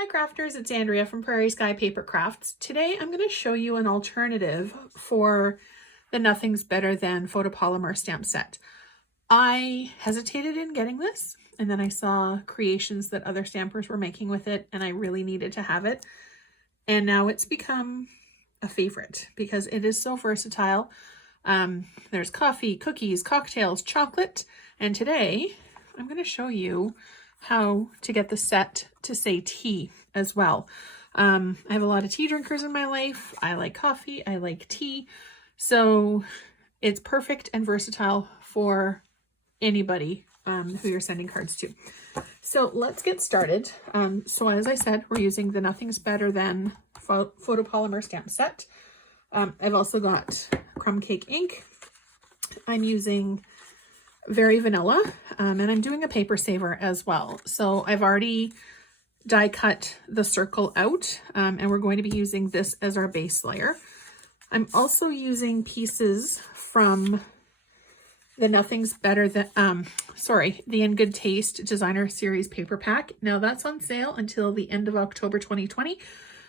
Hi crafters, it's Andrea from Prairie Sky Paper Crafts. Today I'm going to show you an alternative for the Nothing's Better Than photopolymer stamp set. I hesitated in getting this, and then I saw creations that other stampers were making with it, and I really needed to have it. And now it's become a favorite because it is so versatile. There's coffee, cookies, cocktails, chocolate, and today I'm going to show you how to get the set to say tea as well. I have a lot of tea drinkers in my life. I like coffee, I like tea, so it's perfect and versatile for anybody who you're sending cards to. So let's get started. So as I said, we're using the Nothing's Better Than photopolymer stamp set. I've also got crumb cake ink. I'm using Very Vanilla, and I'm doing a paper saver as well. So I've already die cut the circle out, and we're going to be using this as our base layer. I'm also using pieces from the Nothing's Better Than, the In Good Taste Designer Series paper pack. Now that's on sale until the end of October 2020.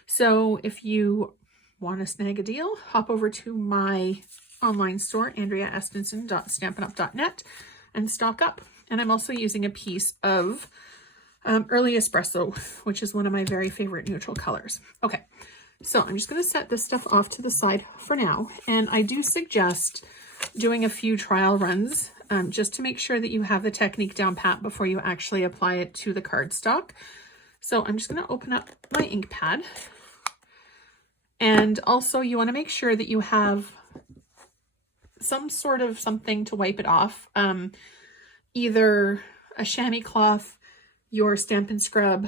So if you want to snag a deal, hop over to my online store, andreaestinson.stampinup.net, and stock up. And I'm also using a piece of Early Espresso, which is one of my very favorite neutral colors. Okay, so I'm just going to set this stuff off to the side for now. And I do suggest doing a few trial runs just to make sure that you have the technique down pat before you actually apply it to the cardstock. So I'm just going to open up my ink pad. And also you want to make sure that you have some sort of something to wipe it off. Either a chamois cloth, your Stampin' Scrub,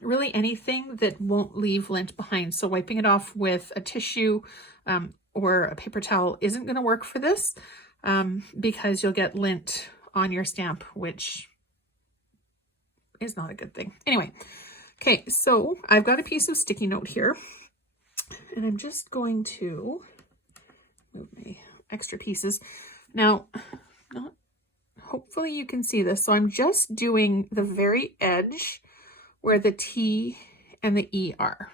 really anything that won't leave lint behind. So wiping it off with a tissue or a paper towel isn't going to work for this because you'll get lint on your stamp, which is not a good thing. Anyway, okay, so I've got a piece of sticky note here, and I'm just going to move my extra pieces. Now, hopefully you can see this. So I'm just doing the very edge where the T and the E are.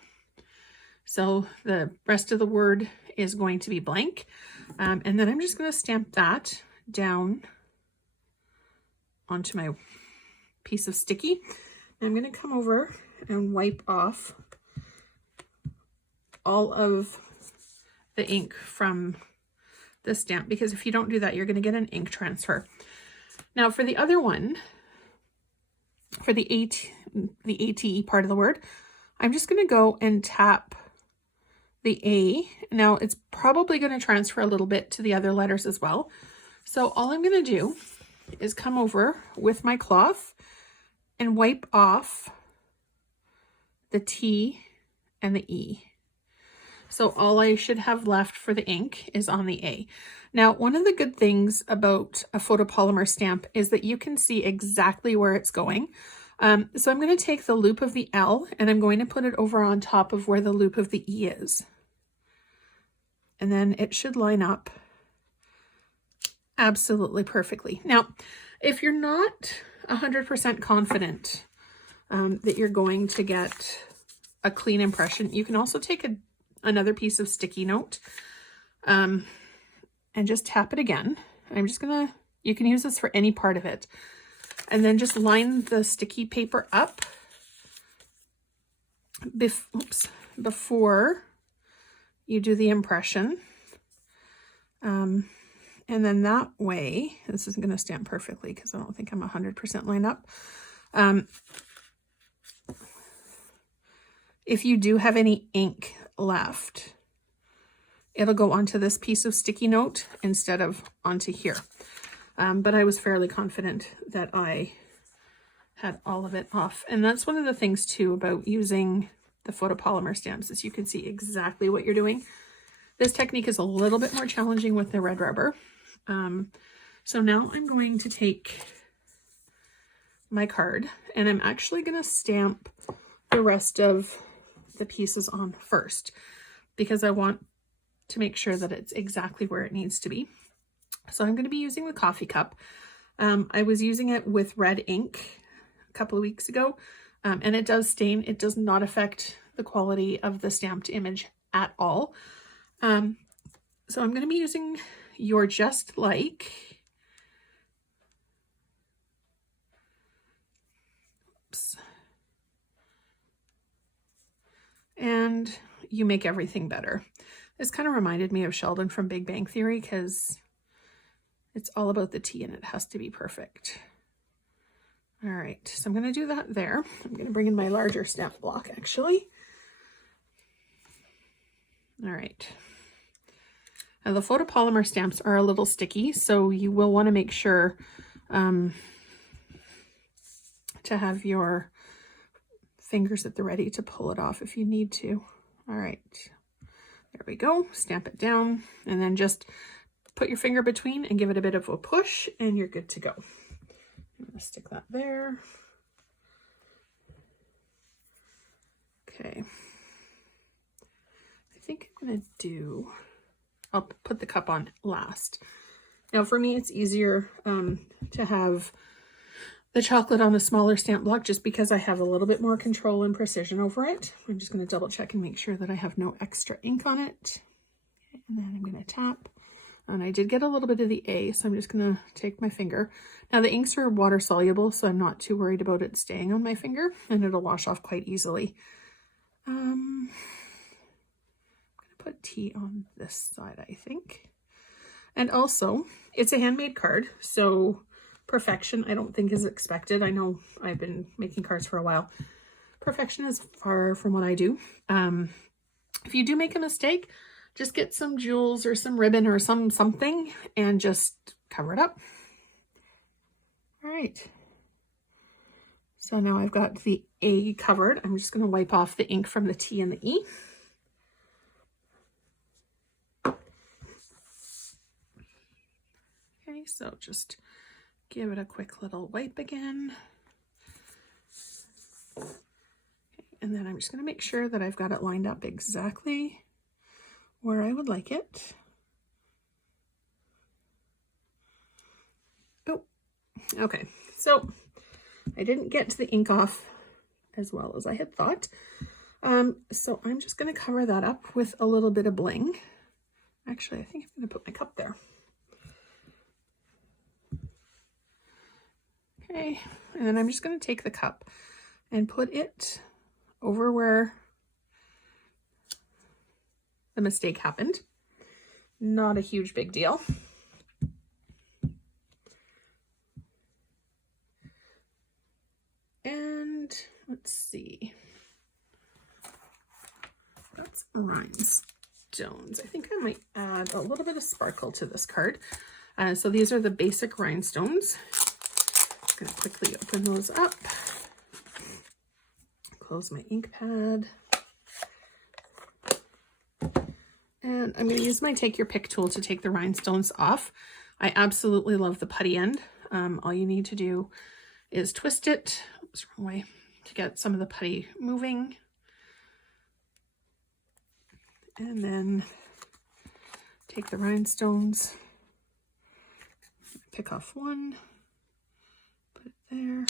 So the rest of the word is going to be blank. And then I'm just going to stamp that down onto my piece of sticky. I'm going to come over and wipe off all of the ink from the stamp, because if you don't do that, you're going to get an ink transfer. Now for the other one, for the ATE part of the word, I'm just going to go and tap the A. Now it's probably going to transfer a little bit to the other letters as well. So all I'm going to do is come over with my cloth and wipe off the T and the E. So all I should have left for the ink is on the A. Now, one of the good things about a photopolymer stamp is that you can see exactly where it's going. So I'm going to take the loop of the L and I'm going to put it over on top of where the loop of the E is. And then it should line up absolutely perfectly. Now, if you're not 100% confident that you're going to get a clean impression, you can also take another piece of sticky note and just tap it again. I'm just gonna, you can use this for any part of it, and then just line the sticky paper up before you do the impression, and then that way, this isn't going to stamp perfectly because I don't think I'm 100% lined up. If you do have any ink left, it'll go onto this piece of sticky note instead of onto here. But I was fairly confident that I had all of it off. And that's one of the things too about using the photopolymer stamps, is you can see exactly what you're doing. This technique is a little bit more challenging with the red rubber. So now I'm going to take my card and I'm actually going to stamp the rest of the pieces on first, because I want to make sure that it's exactly where it needs to be. So I'm going to be using the coffee cup. I was using it with red ink a couple of weeks ago. And it does stain. It does not affect the quality of the stamped image at all. So I'm going to be using You're Just Like. Oops. And You Make Everything Better. This kind of reminded me of Sheldon from Big Bang Theory because it's all about the tea and it has to be perfect. All right, so I'm going to do that there. I'm going to bring in my larger stamp block actually. All right. Now the photopolymer stamps are a little sticky, so you will want to make sure to have your fingers at the ready to pull it off if you need to. All right, there we go. Stamp it down and then just put your finger between and give it a bit of a push and you're good to go. I'm going to stick that there. Okay. I think I'm going to do, I'll put the cup on last. Now for me, it's easier to have the chocolate on a smaller stamp block just because I have a little bit more control and precision over it. I'm just going to double check and make sure that I have no extra ink on it. Okay, and then I'm going to tap. And I did get a little bit of the A, so I'm just going to take my finger. Now the inks are water soluble, so I'm not too worried about it staying on my finger and it'll wash off quite easily. I'm going to put tea on this side, I think. And also, it's a handmade card, so perfection I don't think is expected. I know I've been making cards for a while. Perfection is far from what I do. If you do make a mistake, just get some jewels or some ribbon or something and just cover it up. All right. So now I've got the A covered. I'm just going to wipe off the ink from the T and the E. Okay, so just give it a quick little wipe again. Okay, and then I'm just going to make sure that I've got it lined up exactly where I would like it. Oh, okay. So I didn't get the ink off as well as I had thought. So I'm just going to cover that up with a little bit of bling. Actually, I think I'm going to put my cup there. Okay, and then I'm just going to take the cup and put it over where the mistake happened. Not a huge big deal. And let's see. That's rhinestones. I think I might add a little bit of sparkle to this card. So these are the basic rhinestones. I'm going to quickly open those up. Close my ink pad. And I'm going to use my Take Your Pick tool to take the rhinestones off. I absolutely love the putty end. All you need to do is twist it, oops, wrong way, to get some of the putty moving. And then take the rhinestones, pick off one, put it there,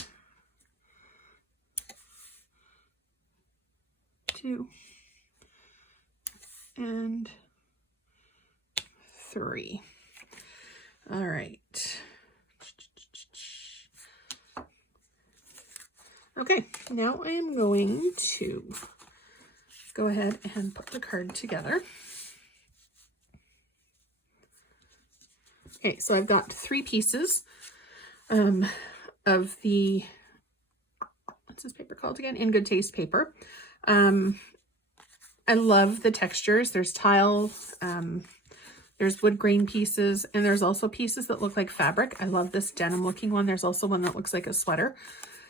2, and 3. All right. Okay, now I am going to go ahead and put the card together. Okay, so I've got 3 pieces of the, what's this paper called again? In Good Taste paper. I love the textures. There's tile, there's wood grain pieces, and there's also pieces that look like fabric. I love this denim looking one. There's also one that looks like a sweater.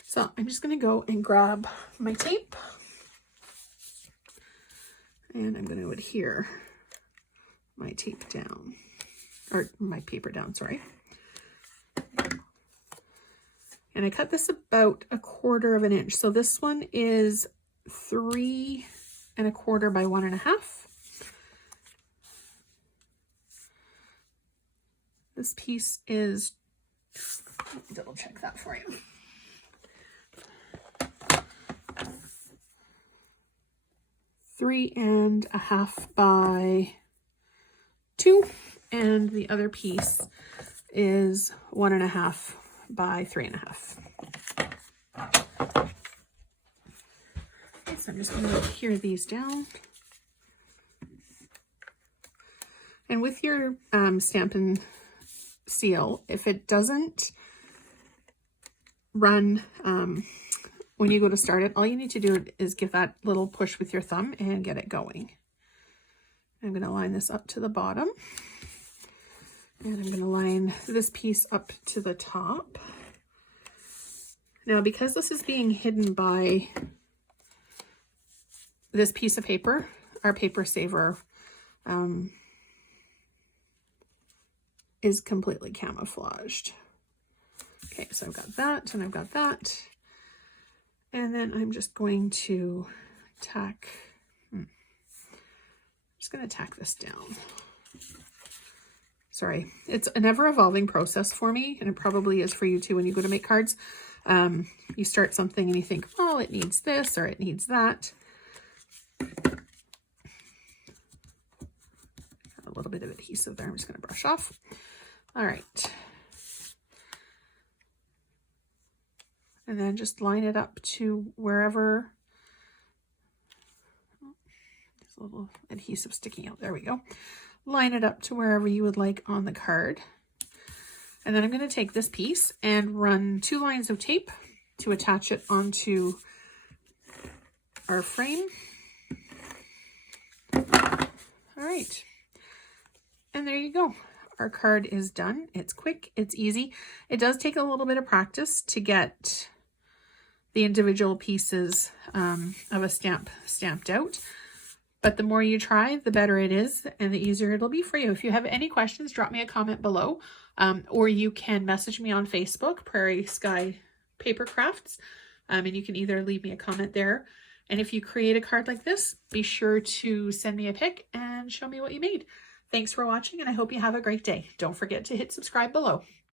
So I'm just going to go and grab my tape and I'm going to adhere my tape down, or my paper down, sorry. And I cut this about 1/4 inch. So this one is 3 1/4 by 1 1/2. This piece is, let me double check that for you. 3.5 by 2, and the other piece is 1.5 by 3.5. Okay, so I'm just going to adhere these down. And with your Stampin' seal, if it doesn't run when you go to start it, all you need to do is give that little push with your thumb and get it going. I'm going to line this up to the bottom, and I'm going to line this piece up to the top. Now, because this is being hidden by this piece of paper, our paper saver is completely camouflaged. Okay, so I've got that and I've got that. And then I'm just going to tack, just going to tack this down. Sorry, it's an ever-evolving process for me, and it probably is for you too when you go to make cards. You start something and you think, oh, it needs this or it needs that. Got a little bit of adhesive there. I'm just going to brush off. All right. And then just line it up to wherever, there's a little adhesive sticking out. There we go. Line it up to wherever you would like on the card. And then I'm going to take this piece and run 2 lines of tape to attach it onto our frame. All right. And there you go. Our card is done. It's quick, it's easy. It does take a little bit of practice to get the individual pieces of a stamp stamped out. But the more you try, the better it is and the easier it'll be for you. If you have any questions, drop me a comment below, or you can message me on Facebook, Prairie Sky Paper Crafts, and you can either leave me a comment there. And if you create a card like this, be sure to send me a pic and show me what you made. Thanks for watching, and I hope you have a great day. Don't forget to hit subscribe below.